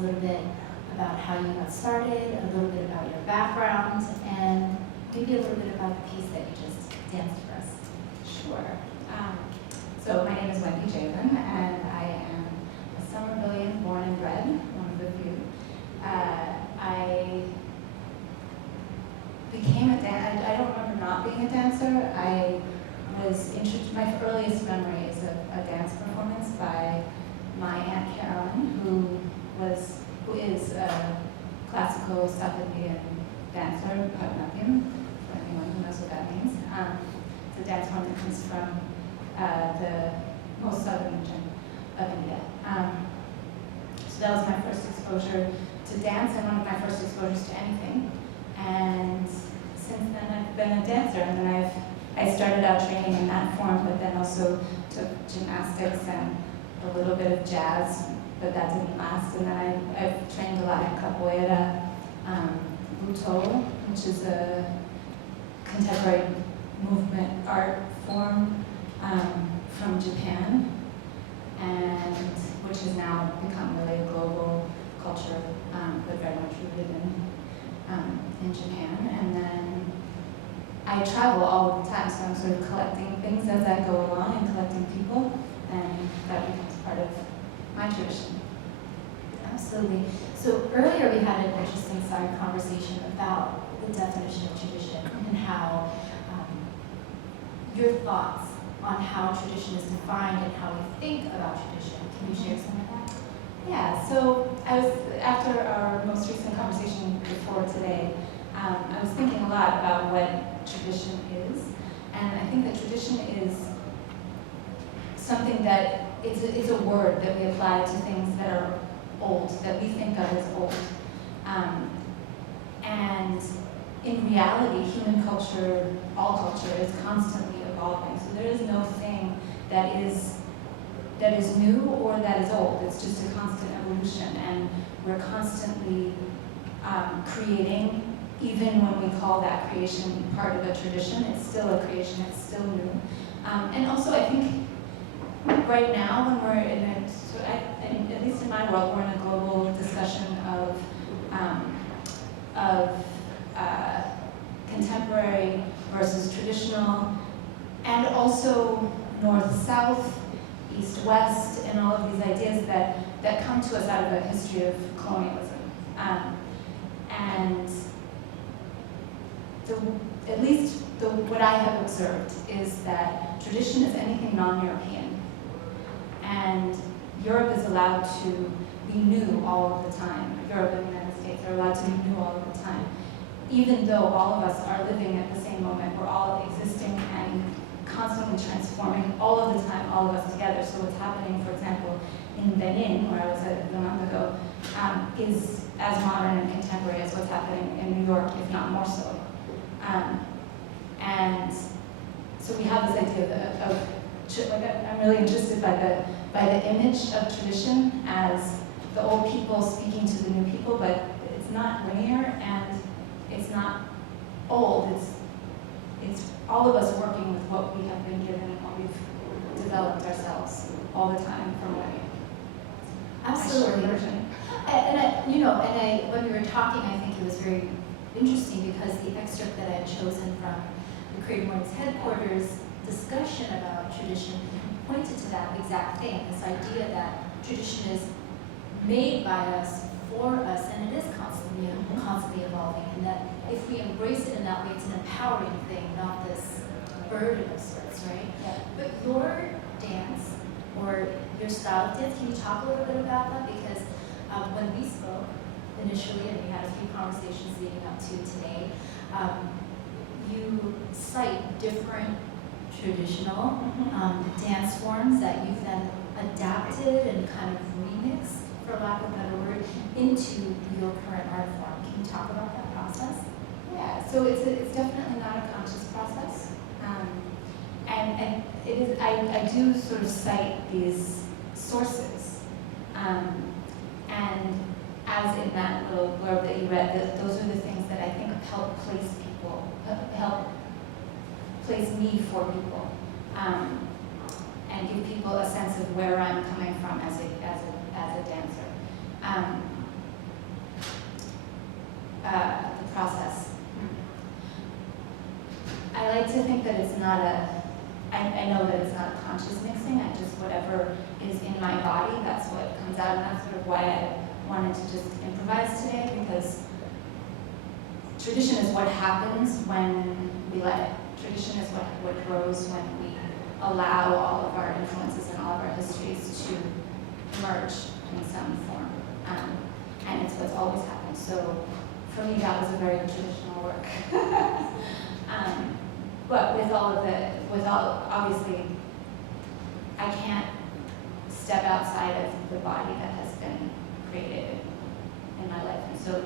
a little bit about how you got started, a little bit about your background, and maybe a little bit about the piece that you just danced for us. Sure. So my name is Wendy Jehlen, and I am a Somervillian born and bred, one of the few. I became a dancer. I don't remember not being a dancer. I was introduced. My earliest memory is of a dance performance by my Aunt Carolyn, who is a classical South Indian dancer, Bharatanatyam, for anyone who knows what that means. It's a dance form that comes from the most southern region of India. So that was my first exposure to dance and one of my first exposures to anything. And since then I've been a dancer, and then I started out training in that form, but then also took gymnastics and a little bit of jazz, but that didn't last. And then I've trained a lot in capoeira, buto, which is a contemporary movement art form from Japan, and which has now become really a global culture, but very much rooted in Japan. And then I travel all the time, so I'm sort of collecting things as I go along and collecting people, and that becomes part of my tradition. Absolutely. So earlier we had an interesting side conversation about the definition of tradition and how your thoughts on how tradition is defined and how we think about tradition. Can you share some of that? Yeah, so after our most recent conversation before today, I was thinking a lot about what tradition is, and I think that tradition is something that it's a word that we apply to things that are old, that we think of as old. And in reality, human culture, all culture, is constantly evolving. So there is no thing that is new or that is old. It's just a constant evolution, and we're constantly creating. Even when we call that creation part of a tradition, it's still a creation, it's still new. And also I think right now when we're in at least in my world, we're in a global discussion of contemporary versus traditional, and also north-south, east-west, and all of these ideas that come to us out of a history of colonialism. And at least what I have observed is that tradition is anything non-European. And Europe is allowed to be new all of the time. Europe and the United States are allowed to be new all of the time. Even though all of us are living at the same moment, we're all existing and constantly transforming all of the time, all of us together. So what's happening, for example, in Benin, where I was a month ago, is as modern and contemporary as what's happening in New York, if not more so. And so we have this idea I'm really interested by the image of tradition as the old people speaking to the new people, but it's not linear and it's not old. It's all of us working with what we have been given and what we've developed ourselves all the time from way. Absolutely. When we were talking, I think it was very interesting because the excerpt that I had chosen from the CreativeMornings headquarters discussion about tradition pointed to that exact thing, this idea that tradition is made by us, for us, and it is constantly evolving, and that if we embrace it in that way, it's an empowering thing, not this burden of sorts, right? Yeah. But your dance, or your style of dance, can you talk a little bit about that? Because when we spoke initially, and we had a few conversations leading up to today, you cite different traditional dance forms that you've then adapted and kind of remixed, for lack of a better word, into your current art form. Can you talk about that process? Yeah, so it's definitely not a conscious process. And it is, I do sort of cite these sources. And as in that little blurb that you read, those are the things that I think help place people, help place me for people, and give people a sense of where I'm coming from as a dancer. process. I like to think that it's not I know that it's not a conscious mixing, I just, whatever is in my body, that's what comes out, and that's sort of why I wanted to just improvise today, because tradition is what happens when we let it. Tradition is what grows when we allow all of our influences and all of our histories to emerge in some form. And it's what's always happened. So for me, that was a very traditional work. But obviously, I can't step outside of the body that has been created in my life. And so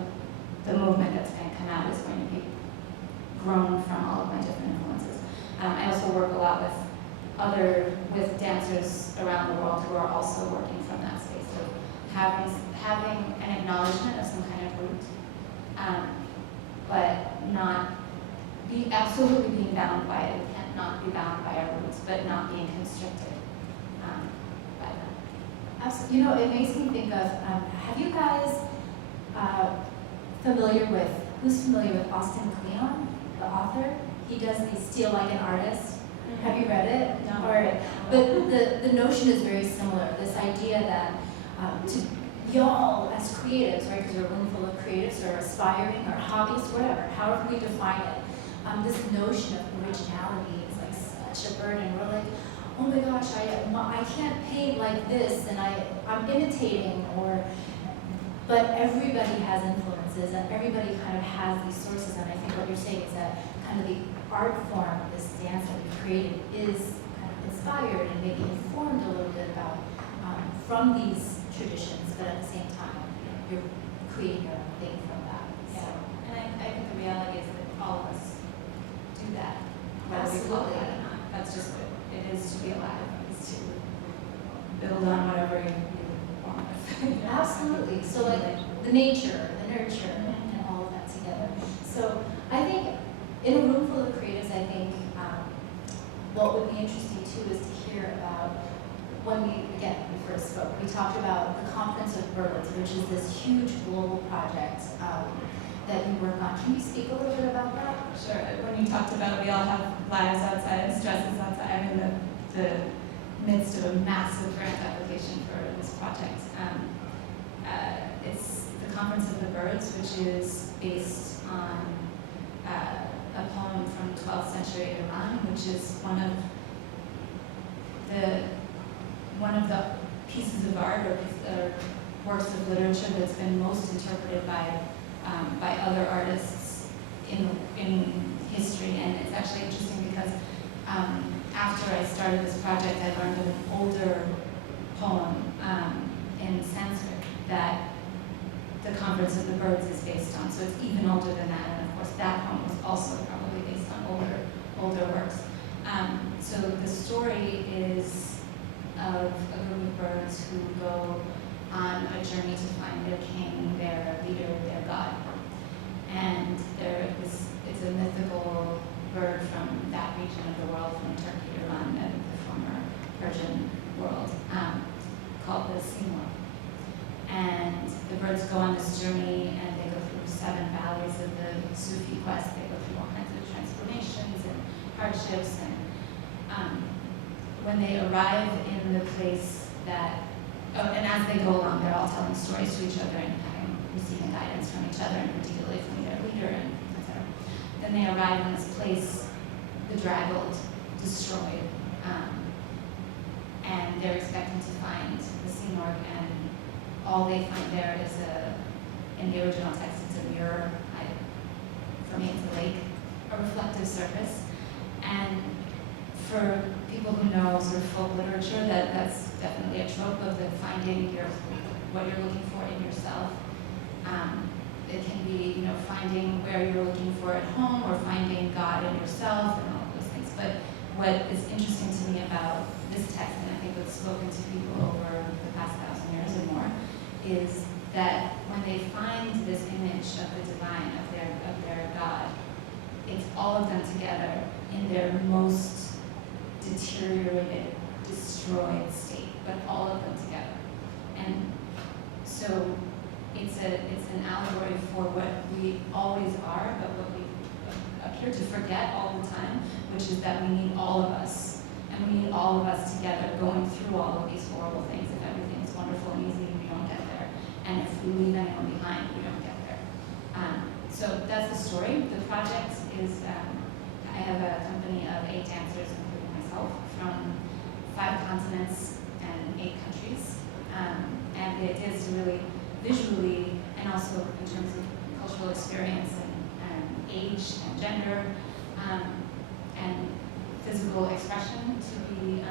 the movement that's going to come out is going to be grown from all of my different influences. I also work a lot with dancers around the world who are also working from that space. So having an acknowledgement of some kind of root, but not be absolutely being bound by it. We can't not be bound by our roots, but not being constricted by them. Absolutely. You know, it makes me think of, have you guys who's familiar with Austin Kleon, the author? He does these Steal Like an Artist. Have you read it? No. All right. But the notion is very similar. This idea that y'all as creatives, right, because we're a room full of creatives or aspiring or hobbyists, whatever, however we define it, this notion of originality is like such a burden. We're like, oh my gosh, I can't paint like this, and I'm imitating, but everybody has influences, and everybody kind of has these sources, and I think what you're saying is that kind of the art form of this dance that we created is kind of inspired and maybe informed a little bit about from these traditions, but at the same time, you're creating your own thing from that. Yeah. And I think the reality is that all of us do that, whether we call it that or not. That's just what it is to be alive, is to build on whatever you want with. Absolutely. So like the nature, the nurture, and all of that together. So I think in a room full of creatives, I think what would be interesting too is to hear about when we first spoke, we talked about the Conference of Birds, which is this huge global project that you work on. Can you speak a little bit about that? Sure. When you talked about we all have lives outside, stresses outside, I'm in the midst of a massive grant application for this project. It's the Conference of the Birds, which is based on a poem from 12th century Iran, which is one of the pieces of art or works of literature that's been most interpreted by other artists in history. And it's actually interesting because after I started this project, I learned of an older poem in Sanskrit that the Conference of the Birds is based on. So it's even older than that. And of course, that poem was also probably based on older works. So the story is of a group of birds who go on a journey to find their king, their leader, their god. And it's a mythical bird from that region of the world, from Turkey, Iran, and the former Persian world, called the Simurgh. And the birds go on this journey, and they go through 7 valleys of the Sufi quest. They go through all kinds of transformations and hardships. And when they arrive in the place and as they go along, they're all telling stories to each other and receiving guidance from each other, and particularly from their leader, and etc. Then they arrive in this place, bedraggled, destroyed, and they're expecting to find the Simurgh, and all they find there is in the original text, it's a mirror. For me, it's a lake, a reflective surface. And for people who know sort of folk literature, that's definitely a trope of the finding what you're looking for in yourself. It can be, finding where you're looking for at home, or finding God in yourself, and all of those things. But what is interesting to me about this text, and I think what's spoken to people over the past 1,000 years or more, is that when they find this image of the divine, of their God, it's all of them together in their most deteriorated, destroyed state, but all of them together. And so it's it's an allegory for what we always are, but what we appear to forget all the time, which is that we need all of us. And we need all of us together going through all of these horrible things. If everything is wonderful and easy, we don't get there. And if we leave anyone behind, we don't get there. So that's the story. The project is, I have a company of 8 dancers, including myself, from 5 continents and 8 countries. And the idea is to really visually, and also in terms of cultural experience and age and gender, and physical expression, to be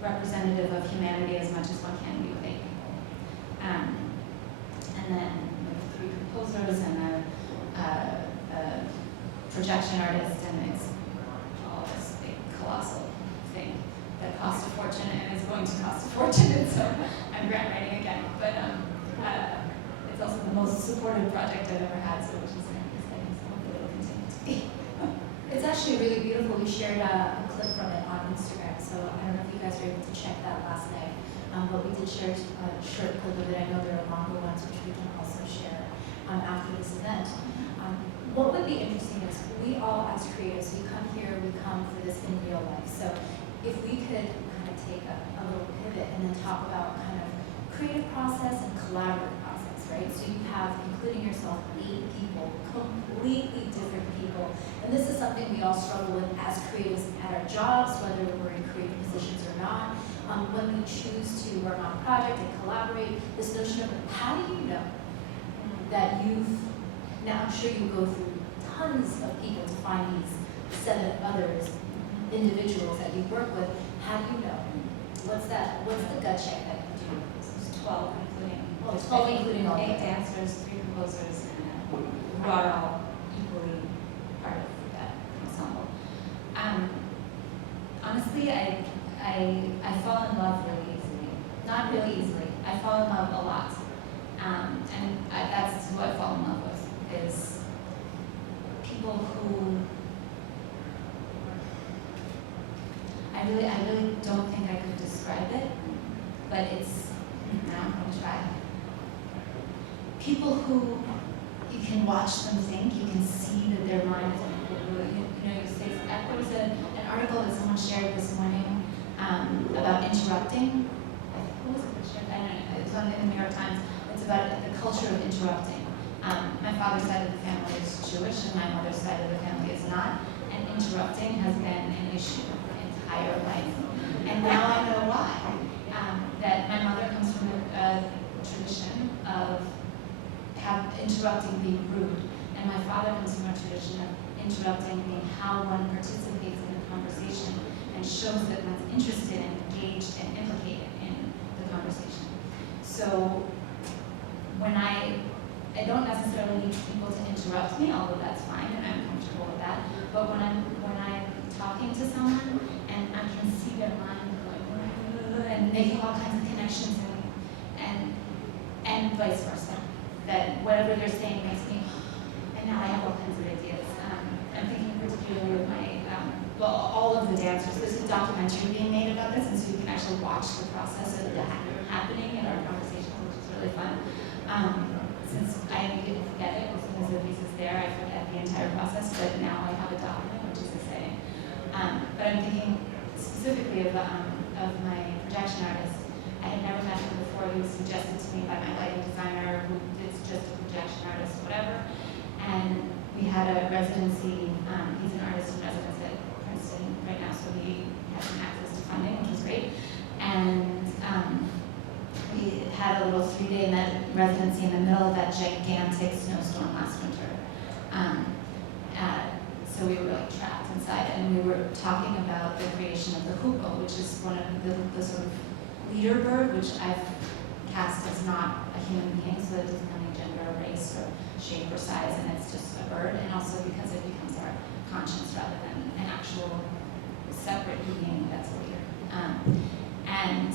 representative of humanity as much as one can be with 8 people. And then we have 3 composers and a projection artist, and it's all this big colossal thing that costs a fortune and is going to cost a fortune, and so I'm grant writing again. But it's also the most supportive project I've ever had, so which is kind of exciting, so hopefully it'll continue to be. It's actually really beautiful. We shared a clip from it on Instagram, so I don't know if you guys were able to check that last night. But we did share a short clip of it. I know there are longer ones which we can also share after this event. What would be interesting is we all, as creatives, we come here, we come for this in real life. So if we could kind of take a little pivot and then talk about kind of creative process and collaborative process, right? So you have, including yourself, 8 people, completely different people. And this is something we all struggle with as creatives at our jobs, whether we're in creative positions or not. When we choose to work on a project and collaborate, this notion of how do you know that now I'm sure you go through tons of people to find these 7 others, individuals that you work with. How do you know? What's the gut check that you do? It's 12, including, 12 including all 8 of them. dancers, 3 composers, and who are all equally part of that ensemble. Honestly, I fall in love really easily. Not really easily. I fall in love a lot. That's who I fall in love with, is people who I really don't think I could describe it, but it's, now I'm going to try. People who you can watch them think, you can see that their mind is, you say, there was an article that someone shared this morning about interrupting. Who was it that shared? I don't know, it was in the New York Times. It's about the culture of interrupting. My father's side of the family is Jewish, and my mother's side of the family is not, and interrupting has been an issue my entire life. And now I know why. That my mother comes from a tradition of interrupting being rude, and my father comes from a tradition of interrupting being how one participates in the conversation and shows that one's interested and engaged and implicated in the conversation. So when I don't necessarily need people to interrupt me, although that's fine and I'm comfortable with that, but when I'm talking to someone and I can see their mind going and making all kinds of connections and vice versa, that whatever they're saying makes me, and now I have all kinds of ideas. I'm thinking particularly of all of the dancers. There's a documentary being made about this, and so you can actually watch the process of that happening in our conversations, which is really fun. Since I immediately forget it, as soon as the piece is there, I forget the entire process, but now I have a document, which is exciting. But I'm thinking specifically of my projection artist. I had never met him before. He was suggested to me by my lighting designer, who is just a projection artist, whatever. And we had a residency. He's an artist in residence at Princeton right now, so he has some access to funding, which was great. And we had a little 3-day residency in the middle of that gigantic snowstorm last winter. So we were like trapped inside, and we were talking about the creation of the hoopoe, which is one of the sort of leader bird, which I've cast as not a human being, so it doesn't have any gender or race or shape or size, and it's just a bird, and also because it becomes our conscience rather than an actual separate being that's a leader. And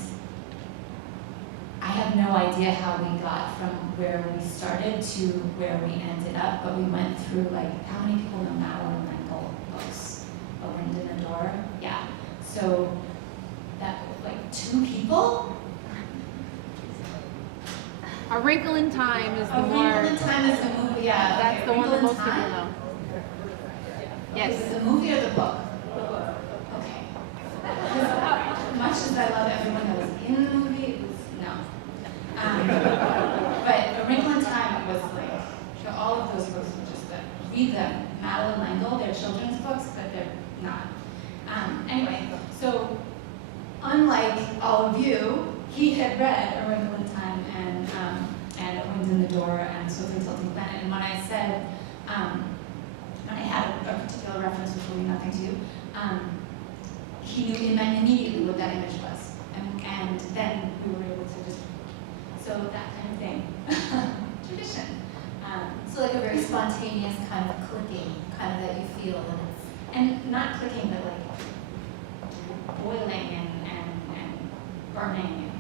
I have no idea how we got from where we started to where we ended up, but we went through, like, how many people know Madeline Mendel books? A Wind in the Door? Yeah. So that, like, 2 people? A Wrinkle in Time is the A more. Wrinkle in Time is the movie, yeah. That's okay. the one that Wrinkle in most people Time? know. Is Yes. it the movie or the book? Okay. As much as I love everyone that was in the movie, it was no. But A Wrinkle in Time was like, so all of those books were just that. Read them. Madeline L'Engle, they're children's books, but they're not. Anyway, so unlike all of you, he had read A Wrinkle in Time and A Wind in the Door and Sophie Tilting Planet. And when I said, when I had a particular reference which will mean nothing to you, he knew immediately what that image was. And then we were able to just, so that kind of thing. Tradition. So like a very spontaneous kind of clicking, kind of that you feel, And not clicking, but like boiling and burning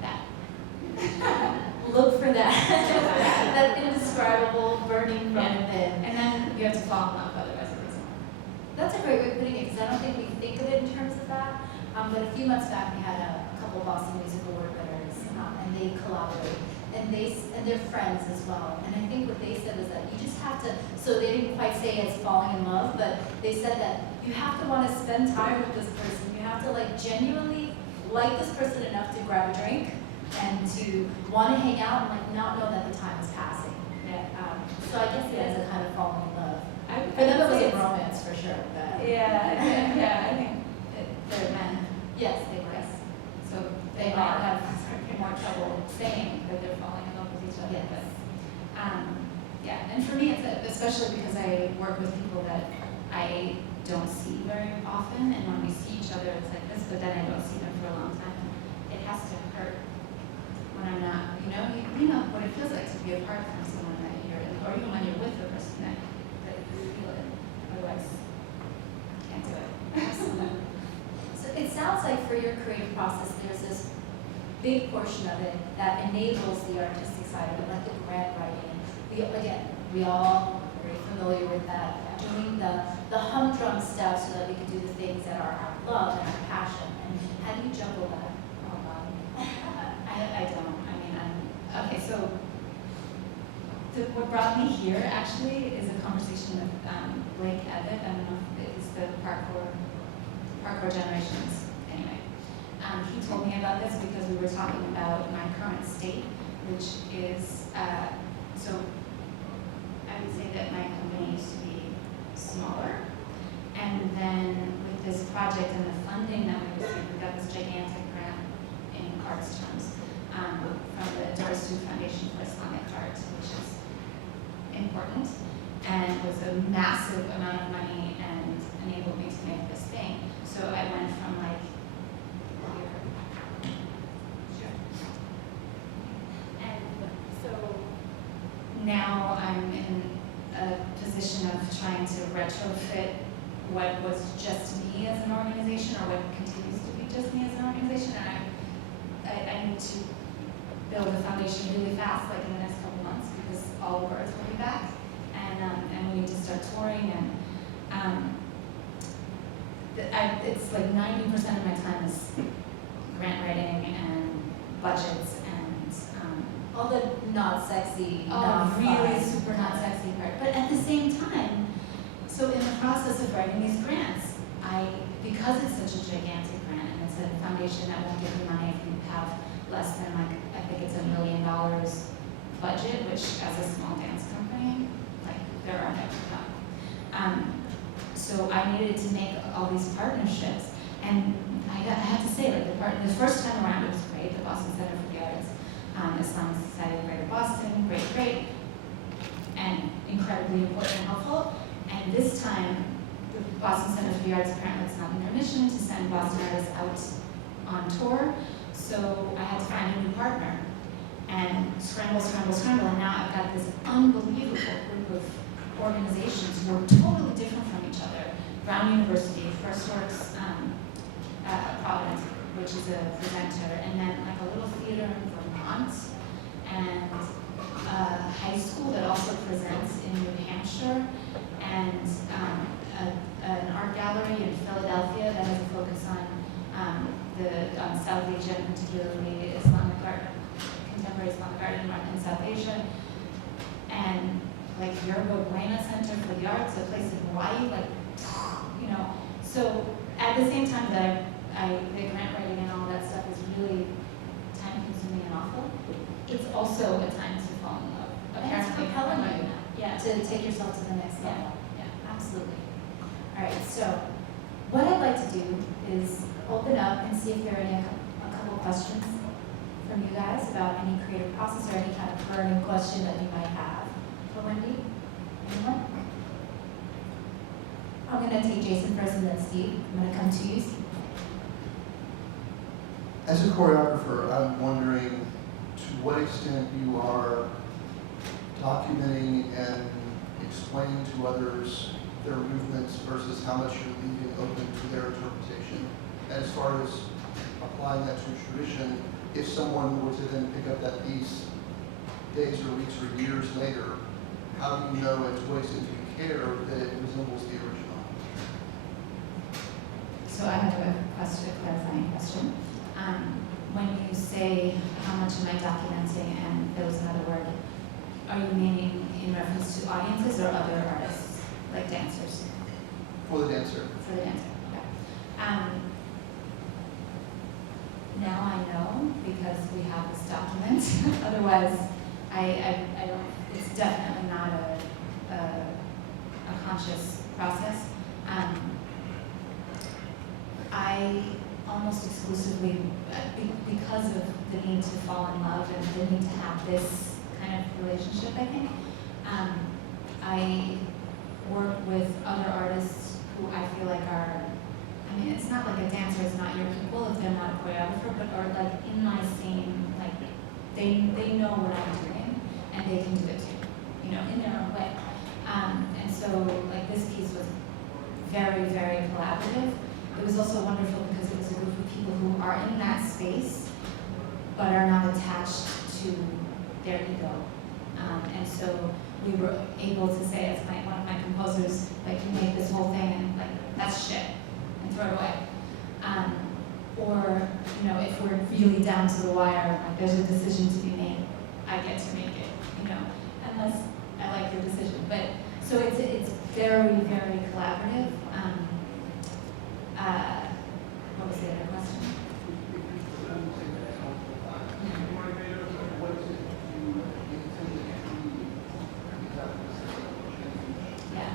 and that. look for that, that indescribable burning from Yeah. within. And then you have to fall in love, otherwise it isn't. That's a great way of putting it, because I don't think we think of it in terms of that. But a few months back, we had a couple Boston Music Award winners, and they collaborate, and they're friends as well. And I think what they said was that you just have to. So they didn't quite say it's falling in love, but they said that you have to want to spend time with this person. You have to like genuinely like this person enough to grab a drink and to want to hang out and like not know that the time is passing. Yeah. So I guess it is a kind of falling in love. I For them, it was a it's- romance for sure. But Yeah, I think they're men. yes, they were. Yes. So they might have more trouble saying that they're falling in love with each other. Yes. But, yeah, and for me, it's especially because I work with people that I don't see very often, and when we see each other, it's like this, but then I don't see them for a long time. It has to hurt when I'm not, you know what it feels like to be apart from someone that you're, or even when you're with the person that you feel it. Otherwise, can't do it. Absolutely. So it sounds like for your creative process, there's this big portion of it that enables the artistic side of it, like the grant writing. We all are very familiar with that, doing the humdrum stuff so that we can do the things that are our love and our passion. And how do you juggle that? I don't. I mean, okay, so what brought me here actually is a conversation with Blake Evitt. I don't know if it's the parkour generations. Anyway, he told me about this because we were talking about my current state, which is, so I would say that my company used to be smaller. And then with this project and the funding that we received, we got this gigantic grant in arts terms from the Doris Duke Foundation for Islamic Art, which is important and was a massive amount of money and enabled me to make this thing. So I went from like here. And so now I'm in a position of trying to retrofit what was just me as an organization, or what continues to be just me as an organization, and I need to build a foundation really fast, like in the next couple months, because all the birds will be back, and we need to start touring, and it's like 90% of my time is grant writing and budgets and All the not sexy, oh, not really fun. super not sexy part. But at the same time, so in the process of writing these grants, because it's such a gigantic grant and it's a foundation that won't give you money if you have less than like, I think it's $1 million budget, which as a small dance company, like there are never enough. So I needed to make all these partnerships, and I have to say, like the first time around it was great. The Boston Center for the Arts, Islamic Society of Greater Boston, great, and incredibly important and helpful. And this time, the Boston Center for the Arts, apparently it's not in their mission to send Boston artists out on tour, so I had to find a new partner. And scramble, and now I've got this unbelievable group of organizations who are totally different from each other. Brown University, First Works, Providence, which is a presenter, and then like a little theater in Vermont, and a high school that also presents in New Hampshire, and an art gallery in Philadelphia that has a focus on South Asia, and particularly Islamic art, contemporary raised on the garden in South Asia, and like Yerba Buena Center for the Arts, a place in Hawaii, like, you know. So at the same time that the grant writing and all that stuff is really time consuming and awful, it's also a time to fall in love. And it's Apparently, propelling you yeah. to take yourself to the next level. Yeah. Absolutely. All right, so what I'd like to do is open up and see if there are a couple questions from you guys about any creative process or any kind of burning question that you might have. For Wendy? Anyone? I'm going to take Jason first and then Steve. I'm going to come to you, Steve. As a choreographer, I'm wondering to what extent you are documenting and explaining to others their movements versus how much you're leaving open to their interpretation. As far as applying that to tradition, if someone were to then pick up that piece days or weeks or years later, how do you know and to what extent do you care that it resembles the original? So I have a question, a clarifying question. When you say how much am I documenting and there was another word, are you meaning in reference to audiences or other artists, like dancers? For the dancer. For the dancer, okay. Now I know because we have this document. Otherwise, I don't, it's definitely not a conscious process. I almost exclusively, because of the need to fall in love and the need to have this kind of relationship, I think, I work with other artists who I feel like are, I mean, it's not like a dancer is not your people if they're not a choreographer, but are like in my same, like, they know what I'm doing and they can do it too, you know, in their own way. And so, like, this piece was very, very collaborative. It was also wonderful because it was a group of people who are in that space, but are not attached to their ego. And so we were able to say, as one of my composers, like, you made this whole thing and like, that's shit, and throw it away. Or, you know, if we're really down to the wire, like there's a decision to be made, I get to make it, you know, unless I like your decision. But, so it's very, very collaborative. What was the other question? Yeah.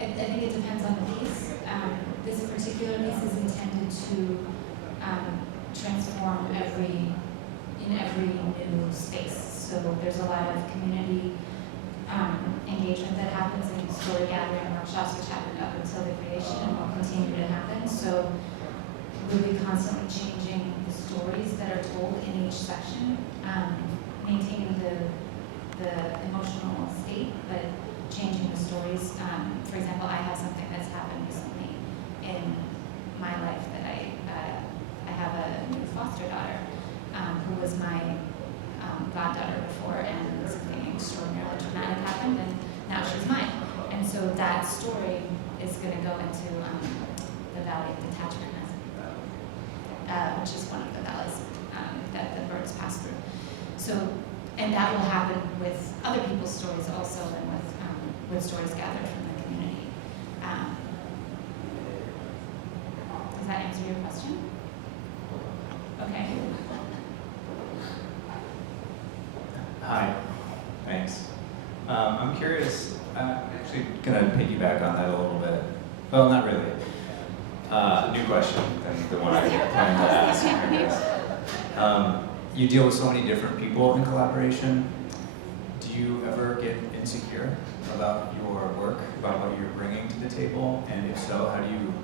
I think it depends on the piece. This particular piece is intended to transform in every new space. So there's a lot of community engagement that happens in story gathering workshops, which happened up until the creation and will continue to happen. So we'll be constantly changing the stories that are told in each section, maintaining the emotional state, but changing the stories. For example, I have something that's happened recently in my life that I have a new foster daughter who was my goddaughter before, and something extraordinarily traumatic happened, and now she's mine. And so that story is going to go into the Valley of Detachment, which is one of the valleys that the birds pass through. So, and that will happen with other people's stories also, and with stories gathered from the community. Does that answer your question? Okay. Hi, thanks. I'm curious, I'm actually going to piggyback on that a little bit. Well, not really. New question than the one I planned to ask, I guess. You deal with so many different people in collaboration. Do you ever get insecure about your work, about what you're bringing to the table? And if so, how do you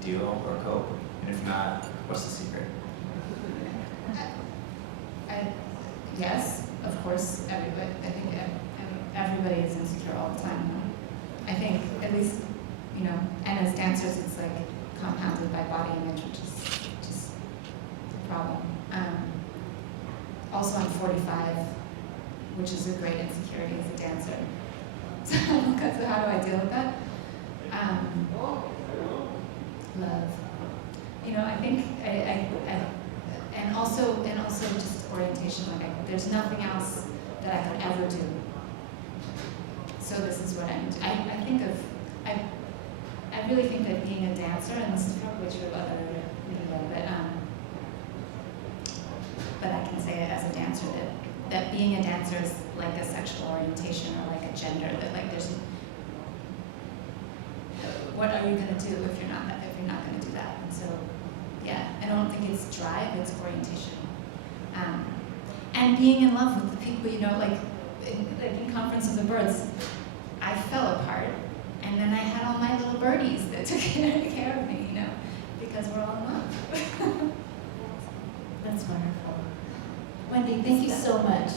deal or cope? And if not, what's the secret? Yes, of course, everybody. I think everybody is insecure all the time. I think, at least, you know, and as dancers, it's like compounded by body image, which is just the problem. Also, I'm 45, which is a great insecurity as a dancer. So how do I deal with that? Love. You know, I think and also just orientation. Like there's nothing else that I could ever do. So this is what I think of, I really think that being a dancer, and this is probably true of other media, but I can say it as a dancer, that being a dancer is like a sexual orientation or like a gender, that like there's, what are you gonna do if you're not gonna do that? And so, yeah, I don't think it's drive, it's orientation. And being in love with the people, you know, like in Conference of the Birds, I fell apart, and then I had all my little birdies that took care of me, you know, because we're all in love. That's wonderful. Wendy, thank you so much.